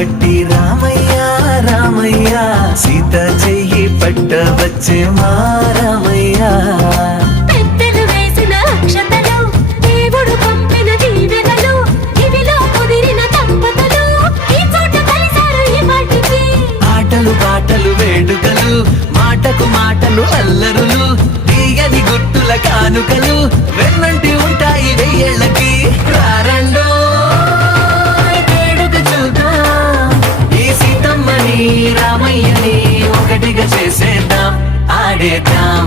పట్టి రామయ్య రామయ్య సీత చెయ్యి పట్ట వచ్చే మా రామయ్య పెద్దలు వేసిన అక్షతలు దేవుడు పంపిన దీవెనలు ఇవిలో కుదిరిన దంపతులు ఈ చోట కలిసారు ఈ పాటికి ఆటలు పాటలు వేడుకలు మాటకు మాటలు అల్లరులు తీయని గుర్తుల కానుకలు వెన్నంటి ఉంటాయి వెయ్యేళ్ళకి రారండో వేడుక చూద్దాం ఈ సీతమ్మని రామయ్యని ఒకటిగా చేసేద్దాం ఆడేద్దాం